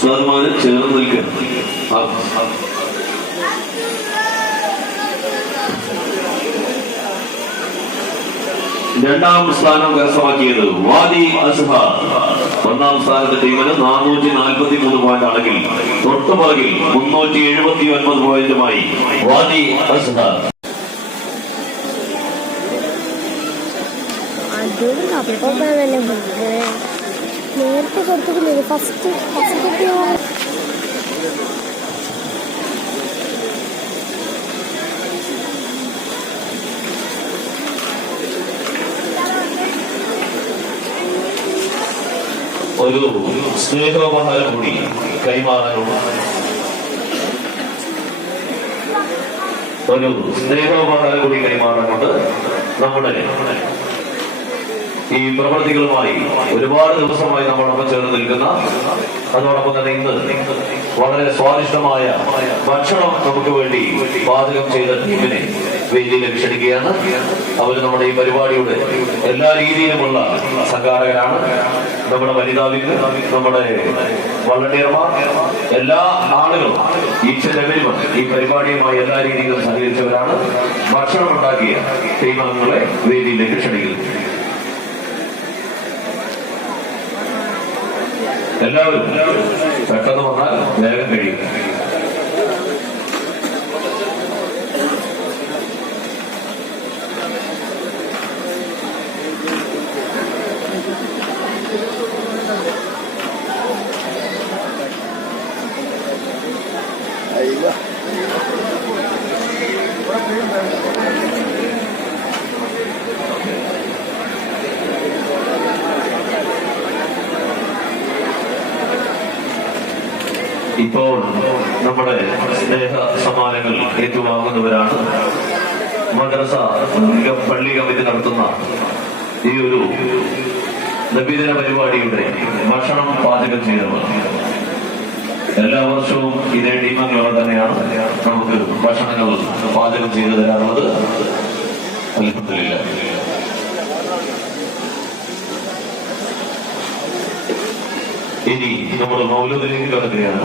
ഉസ്താദുമാര് ചേർന്ന് നിൽക്കണം. രണ്ടാം സ്ഥാനം കരസ്ഥമാക്കിയത് വാദി അസ്ഹാർ. ഒന്നാം സ്ഥാനത്തെ ടീമിന് 443 പോയിന്റ് ആണെങ്കിൽ തൊട്ടുപുറകിൽ 379 പോയിന്റുമായി വാദി അസ്ഹാർ. നേരത്തെ കൊടുത്തിട്ടില്ലേ ഫസ്റ്റ് ഒരു സ്നേഹോപഹാരം കൂടി കൈമാറാനുള്ള കൈമാറാനുണ്ട്. നമ്മുടെ ഈ പ്രവർത്തികളുമായി ഒരുപാട് ദിവസമായി നമ്മളൊപ്പം ചേർന്ന് നിൽക്കുന്ന, അതോടൊപ്പം തന്നെ ഇന്ന് വളരെ സ്വാദിഷ്ടമായ ഭക്ഷണം നമുക്ക് വേണ്ടി പാചകം ചെയ്ത ടീമിനെ വേദിയിലേക്ക് ക്ഷണിക്കുകയാണ്. അവർ നമ്മുടെ ഈ പരിപാടിയുടെ എല്ലാ രീതിയിലുമുള്ള സംഘാടകരാണ്. നമ്മുടെ വനിതാ വിംഗ്, നമ്മുടെ വളണ്ടിയർമാർ, എല്ലാ ആളുകളും ഈശ്വരവരും ഈ പരിപാടിയുമായി എല്ലാ രീതിയിലും സഹകരിച്ചവരാണ്. ഭക്ഷണം ഉണ്ടാക്കിയ ടീം അംഗങ്ങളെ വേദിയിലേക്ക് ക്ഷണിക്കുന്നു. എല്ലാവരും പെട്ടെന്ന് വന്നാൽ വേഗം കഴിയും. ഇപ്പോൾ നമ്മുടെ സ്നേഹ സമ്മാനങ്ങൾ ഏറ്റുവാങ്ങുന്നവരാണ് മദ്രസ പള്ളി കമ്മിറ്റി നടത്തുന്ന ഈ ഒരു നബിദിന പരിപാടിയുടെ ഭക്ഷണം പാചകം ചെയ്തവർ. എല്ലാ വർഷവും ഇതേ ടീമംഗങ്ങൾ തന്നെയാണ് നമുക്ക് ഭക്ഷണങ്ങൾ പാചകം ചെയ്തു തരാറുള്ളത്. അൽഹംദുലില്ലാഹ്. ഇനി നമ്മൾ മൗലൂദിലേക്ക് കടക്കുകയാണ്.